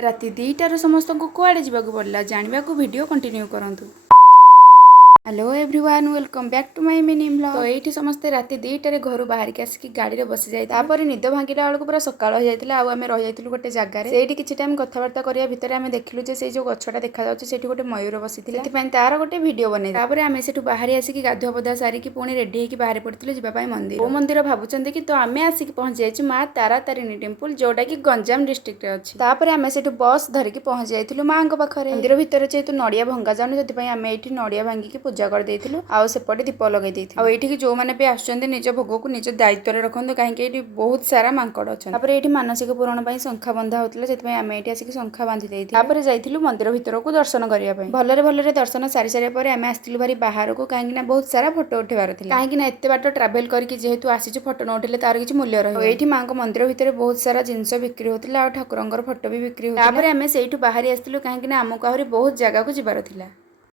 राति 2टार समस्त को कुआड़े जावाक पड़ला जानवाक वीडियो कंटिन्यू करंतु। Hello everyone welcome back to my mini vlog. तो ये समस्ते राति 2टार घर बाहर के आसिक गाड़ी बसी जाए निद भांगिला बेलू पूरा सकाल हो जाता आम रही गोटे जगार से किसी टाइम कथबार्ता करने भितर आम देखिलु से जो गछटा देखा से गोटे मयूर बसी तार गोटे भिडियो बने आम से बाहर आसिक गाधुआ पधुआ सारिकी पुणी रेडी होकर बाहर पड़े जावाई मंदिर वो मंदिर भावुं कि तो आम आसिक पहुंची जाइए माँ तारा तारिणी टेम्पल जोटा कि गंजाम डिस्ट्रिक्ट अच्छी आम से बस धरिकी पहुंची जाइलु माँ पाखे मंदिर भितर जेहेतु नड़िया भंगा जाऊन से आम ये नड़िया भांगिकी पूजा करदेलु आउपटे दीप लगे ये जो मैंने भी आसुच्च निज भोग को निज दायित्व में रखु कहीं बहुत सारा मांकड़ अच्छा ये मानसिक पूरण शंखा बंधा होता से आम ये आसिक शंखा बांधि देते जाइलु मंदिर भितर को दर्शन करने भलरे भलरे दर्शन सारी सारे आम आसलु भारी बाहर को कहीं बहुत सारा फोटो उठेबार कहीं एत बाट ट्रावेल करके जेहेतु आसी फोटो न उठे तार किसी मूल्य रही ये माँ मंदिर भितर बहुत सारा जिनस बिक्री होता ठाकुर फोटो भी बिक्री होता आम से बाहरी आसलु कहीं आमको आहरी बहुत जगह को जबार था।